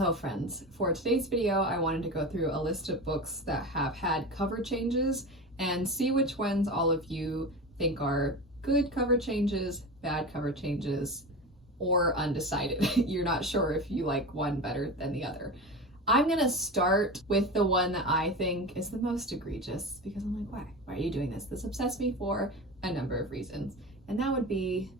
Hello friends, for today's video I wanted to go through a list of books that have had cover changes and see which ones all of you think are good cover changes, bad cover changes, or undecided. You're not sure if you like one better than the other. I'm gonna start with the one that I think is the most egregious because I'm like, why are you doing this? This upsets me for a number of reasons, and that would be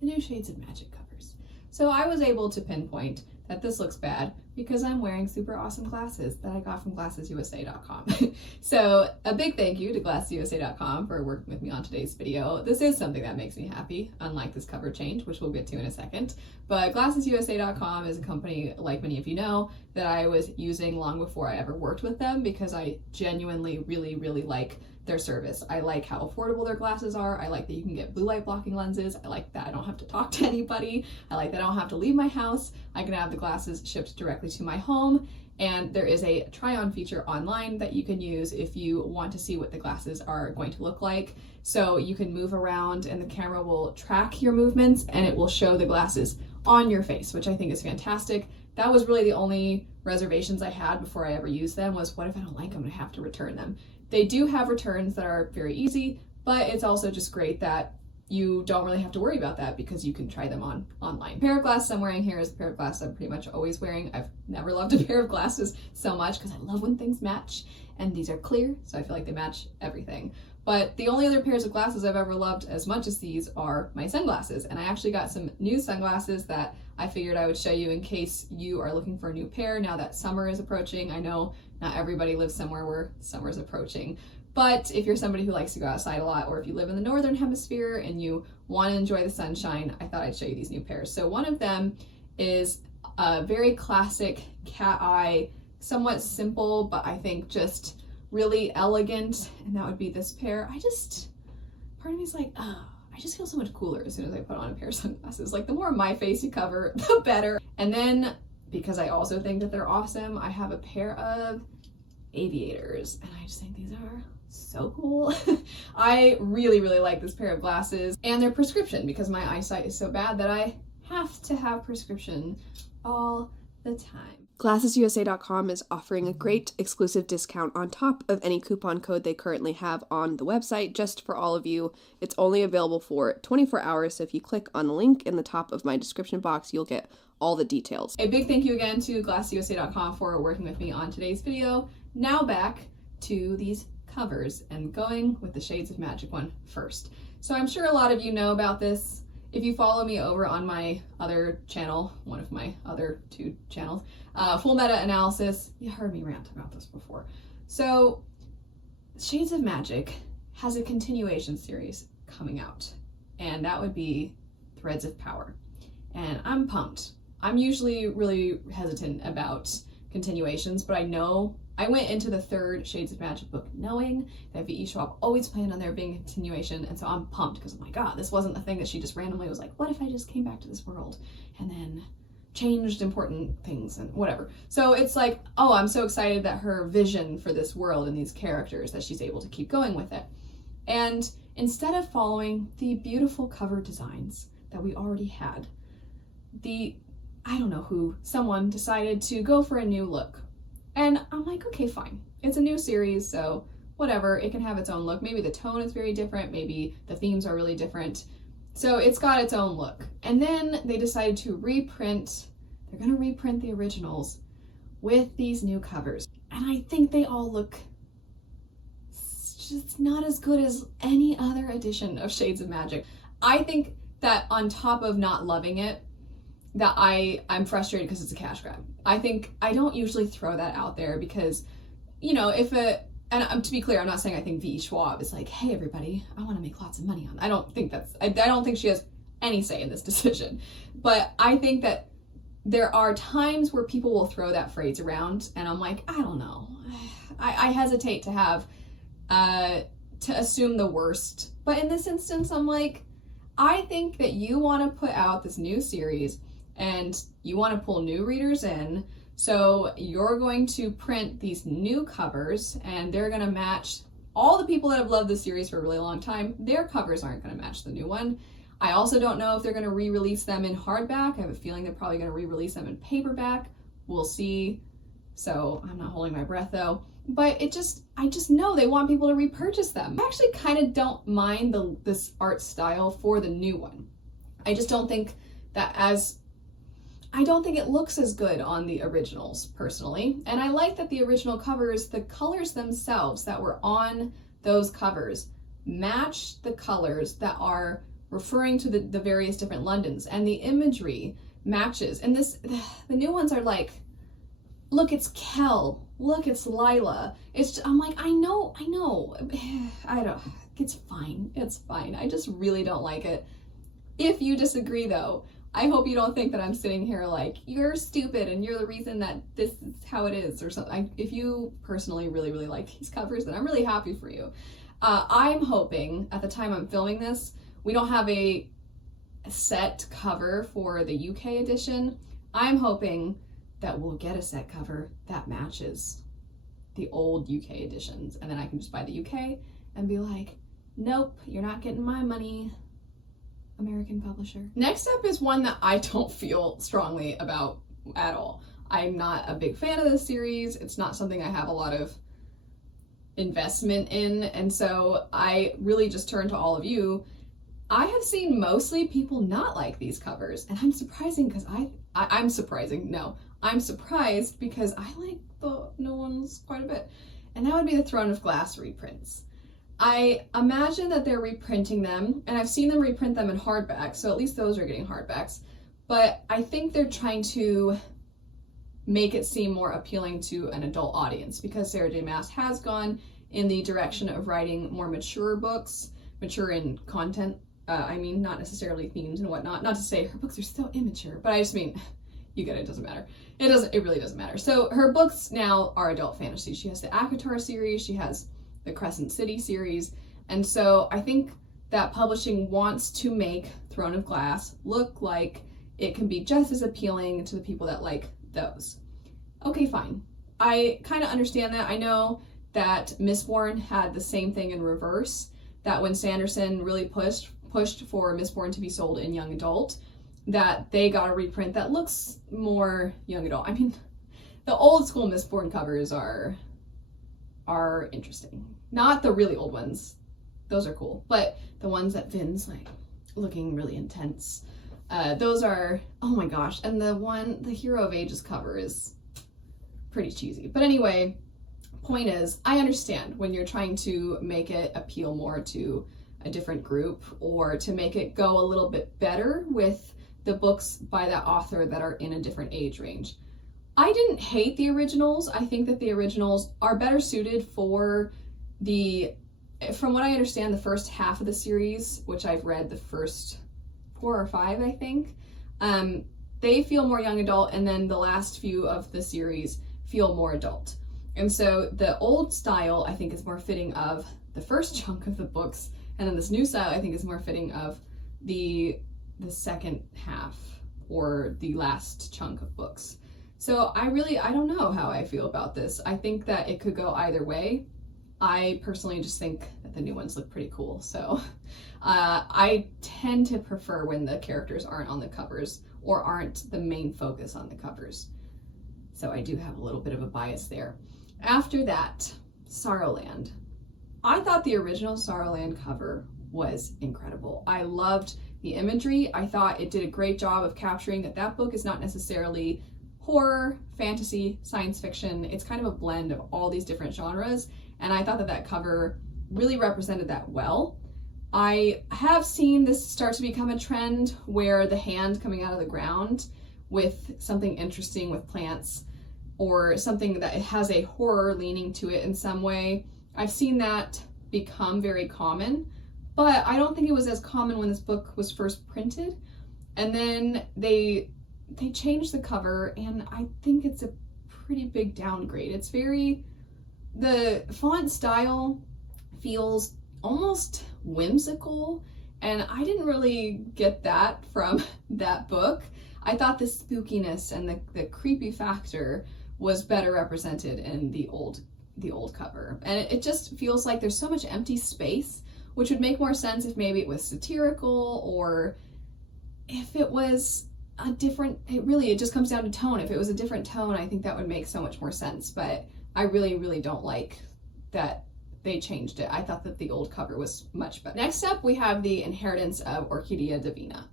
the new Shades of Magic covers. So I was able to pinpoint that this looks bad because I'm wearing super awesome glasses that I got from glassesusa.com. So a big thank you to glassesusa.com for working with me on today's video. This is something that makes me happy, unlike this cover change, which we'll get to in a second. But glassesusa.com is a company, like many of you know, that I was using long before I ever worked with them because I genuinely really like their service. I like how affordable their glasses are. I like that you can get blue light blocking lenses. I like that I don't have to talk to anybody. I like that I don't have to leave my house. I can have the glasses shipped directly to my home. And there is a try-on feature online that you can use if you want to see what the glasses are going to look like. So you can move around and the camera will track your movements and it will show the glasses on your face, which I think is fantastic. That was really the only reservations I had before I ever used them, was what if I don't like them and I have to return them? They do have returns that are very easy, but it's also just great that you don't really have to worry about that because you can try them on online. The pair of glasses I'm wearing here is a pair of glasses I'm pretty much always wearing. I've never loved a pair of glasses so much because I love when things match, and these are clear, so I feel like they match everything. But the only other pairs of glasses I've ever loved as much as these are my sunglasses, and I actually got some new sunglasses that I figured I would show you in case you are looking for a new pair now that summer is approaching. I know not everybody lives somewhere where summer is approaching, but if you're somebody who likes to go outside a lot, or if you live in the northern hemisphere and you want to enjoy the sunshine, I thought I'd show you these new pairs. So one of them is a very classic cat eye, somewhat simple, but I think just really elegant, and that would be this pair. Part of me is like, oh, I just feel so much cooler as soon as I put on a pair of sunglasses. Like, the more of my face you cover, the better. And then, because I also think that they're awesome, I have a pair of aviators, and I just think these are so cool. I really like this pair of glasses, and they're prescription because my eyesight is so bad that I have to have prescription all the time. GlassesUSA.com is offering a great exclusive discount on top of any coupon code they currently have on the website just for all of you. It's only available for 24 hours, so if you click on the link in the top of my description box, you'll get all the details. A big thank you again to GlassesUSA.com for working with me on today's video. Now back to these covers and going with the Shades of Magic one first. So I'm sure a lot of you know about this. If you follow me over on my other channel, one of my other two channels, Full Meta Analysis, you heard me rant about this before. So Shades of Magic has a continuation series coming out, and that would be Threads of Power. And I'm pumped. I'm usually really hesitant about continuations, but I went into the third Shades of Magic book knowing that V.E. Schwab always planned on there being a continuation, and so I'm pumped because I'm like, God, this wasn't the thing that she just randomly was like, what if I just came back to this world and then changed important things and whatever. So it's like, oh, I'm so excited that her vision for this world and these characters, that she's able to keep going with it. And instead of following the beautiful cover designs that we already had, someone decided to go for a new look. And I'm like, okay, fine. It's a new series, so whatever, it can have its own look. Maybe the tone is very different, maybe the themes are really different. So it's got its own look. And then they decided to they're gonna reprint the originals with these new covers. And I think they all look just not as good as any other edition of Shades of Magic. I think that on top of not loving it, that I'm frustrated because it's a cash grab. I don't usually throw that out there because, you know, and to be clear, I'm not saying I think V.E. Schwab is like, hey everybody, I want to make lots of money on it. I don't think she has any say in this decision. But I think that there are times where people will throw that phrase around, and I'm like, I don't know. I hesitate to have, to assume the worst. But in this instance, I'm like, I think that you want to put out this new series and you want to pull new readers in, so you're going to print these new covers and they're going to match all the people that have loved this series for a really long time. Their covers aren't going to match the new one. I also don't know if they're going to re-release them in hardback. I have a feeling they're probably going to re-release them in paperback. We'll see. So I'm not holding my breath though. But I just know they want people to repurchase them. I actually kind of don't mind this art style for the new one. I just don't think I don't think it looks as good on the originals, personally. And I like that the original covers, the colors themselves that were on those covers match the colors that are referring to the various different Londons, and the imagery matches. And the new ones are like, look, it's Kel. Look, it's Lila. I'm like, I know. It's fine. It's fine. I just really don't like it. If you disagree though, I hope you don't think that I'm sitting here like, you're stupid and you're the reason that this is how it is or something. If you personally really, really like these covers, then I'm really happy for you. I'm hoping, at the time I'm filming this, we don't have a set cover for the UK edition. I'm hoping that we'll get a set cover that matches the old UK editions, and then I can just buy the UK and be like, nope, you're not getting my money, American publisher. Next up is one that I don't feel strongly about at all. I'm not a big fan of this series. It's not something I have a lot of investment in, and so I really just turn to all of you. I have seen mostly people not like these covers, and I'm surprised because I'm surprised because I like the new ones quite a bit, and that would be the Throne of Glass reprints. I imagine that they're reprinting them, and I've seen them reprint them in hardback, so at least those are getting hardbacks, but I think they're trying to make it seem more appealing to an adult audience, because Sarah J. Maas has gone in the direction of writing more mature books, mature in content, I mean, not necessarily themes and whatnot. Not to say her books are still immature, but I just mean, you get it, it doesn't matter. It really doesn't matter. So her books now are adult fantasy. She has the ACOTAR series, she has the Crescent City series, and so I think that publishing wants to make Throne of Glass look like it can be just as appealing to the people that like those. Okay, fine. I kind of understand that. I know that Mistborn had the same thing in reverse, that when Sanderson really pushed for Mistborn to be sold in young adult, that they got a reprint that looks more young adult. I mean, the old school Mistborn covers are interesting. Not the really old ones. Those are cool. But the ones that Vin's like looking really intense, those are, oh my gosh. And the Hero of Ages cover is pretty cheesy. But anyway, point is, I understand when you're trying to make it appeal more to a different group, or to make it go a little bit better with the books by that author that are in a different age range. I didn't hate the originals. I think that the originals are better suited for from what I understand, the first half of the series, which I've read the first 4 or 5, I think, they feel more young adult, and then the last few of the series feel more adult. And so the old style, I think, is more fitting of the first chunk of the books, and then this new style, I think, is more fitting of the second half, or the last chunk of books. So I don't know how I feel about this. I think that it could go either way. I personally just think that the new ones look pretty cool. So I tend to prefer when the characters aren't on the covers, or aren't the main focus on the covers. So I do have a little bit of a bias there. After that, Sorrowland. I thought the original Sorrowland cover was incredible. I loved the imagery. I thought it did a great job of capturing that book is not necessarily horror, fantasy, science fiction. It's kind of a blend of all these different genres, and I thought that cover really represented that well. I have seen this start to become a trend where the hand coming out of the ground with something interesting with plants, or something that has a horror leaning to it in some way. I've seen that become very common, but I don't think it was as common when this book was first printed. And then they changed the cover, and I think it's a pretty big downgrade. It's the font style feels almost whimsical, and I didn't really get that from that book. I thought the spookiness and the creepy factor was better represented in the old cover. And it just feels like there's so much empty space, which would make more sense if maybe it was satirical, or if it was a different, it just comes down to tone. If it was a different tone, I think that would make so much more sense, but I really, really don't like that they changed it. I thought that the old cover was much better. Next up, we have The Inheritance of Orquídea Divina.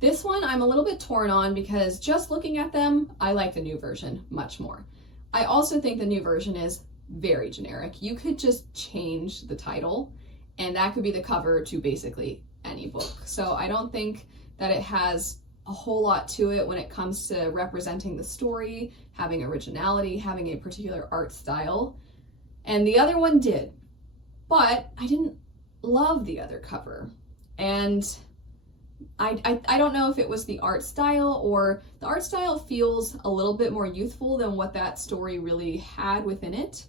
This one I'm a little bit torn on because just looking at them, I like the new version much more. I also think the new version is very generic. You could just change the title and that could be the cover to basically any book. So I don't think that it has a whole lot to it when it comes to representing the story, having originality, having a particular art style. And the other one did, but I didn't love the other cover. And I don't know if it was the art style, or the art style feels a little bit more youthful than what that story really had within it.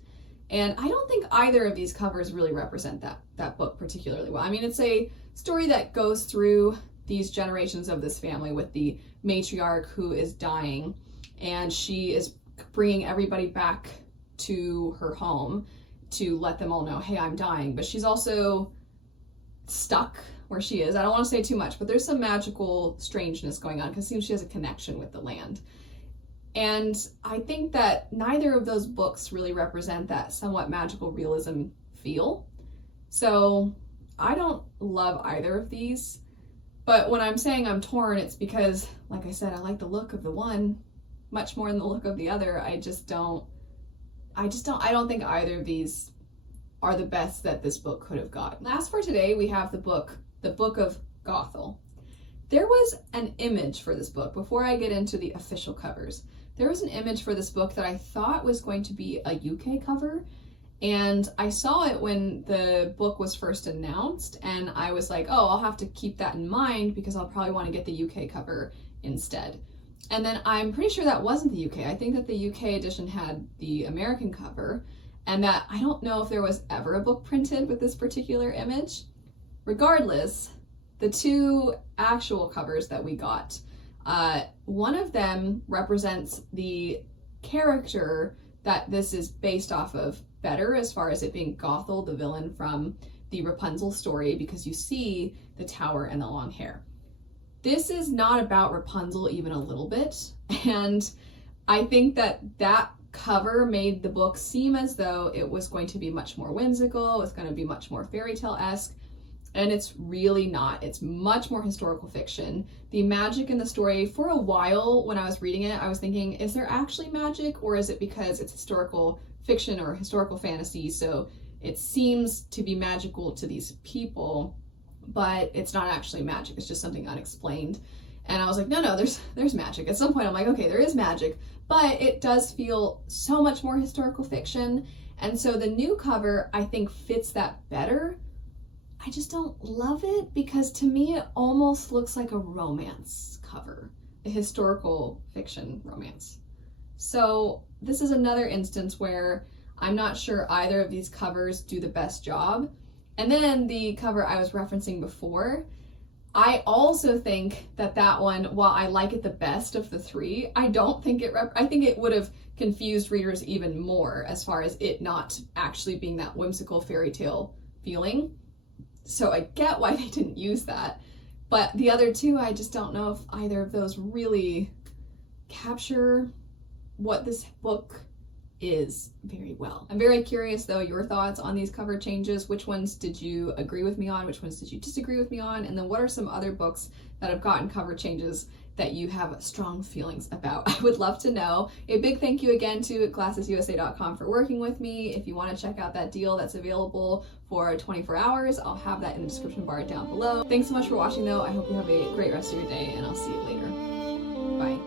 And I don't think either of these covers really represent that book particularly well. I mean, it's a story that goes through these generations of this family with the matriarch who is dying, and she is bringing everybody back to her home to let them all know, hey, I'm dying. But she's also stuck where she is. I don't want to say too much, but there's some magical strangeness going on because it seems she has a connection with the land. And I think that neither of those books really represent that somewhat magical realism feel. So I don't love either of these. But when I'm saying I'm torn, it's because, like I said, I like the look of the one much more than the look of the other. I don't think either of these are the best that this book could have got. Last for today, we have the Book of Gothel. There was an image for this book, before I get into the official covers, there was an image for this book that I thought was going to be a UK cover, and I saw it when the book was first announced, and I was like, oh, I'll have to keep that in mind because I'll probably want to get the UK cover instead. And then I'm pretty sure that wasn't the UK. I think that the UK edition had the American cover, and that I don't know if there was ever a book printed with this particular image. Regardless, the two actual covers that we got, one of them represents the character that this is based off of better, as far as it being Gothel, the villain from the Rapunzel story, because you see the tower and the long hair. This is not about Rapunzel even a little bit, and I think that cover made the book seem as though it was going to be much more whimsical, it was going to be much more fairy tale-esque, and it's really not. It's much more historical fiction. The magic in the story, for a while when I was reading it, I was thinking, is there actually magic, or is it because it's historical fiction or historical fantasy, so it seems to be magical to these people, but it's not actually magic, it's just something unexplained. And I was like, no, there's magic. At some point I'm like, okay, there is magic, but it does feel so much more historical fiction. And so the new cover, I think, fits that better. I just don't love it because to me it almost looks like a romance cover, a historical fiction romance. So this is another instance where I'm not sure either of these covers do the best job. And then the cover I was referencing before, I also think that one, while I like it the best of the three, I think it would have confused readers even more as far as it not actually being that whimsical fairy tale feeling. So I get why they didn't use that. But the other two, I just don't know if either of those really capture what this book is very well. I'm very curious though, your thoughts on these cover changes. Which ones did you agree with me on? Which ones did you disagree with me on? And then what are some other books that have gotten cover changes that you have strong feelings about? I would love to know. A big thank you again to glassesusa.com for working with me. If you want to check out that deal that's available for 24 hours, I'll have that in the description bar down below. Thanks so much for watching though. I hope you have a great rest of your day, and I'll see you later. Bye.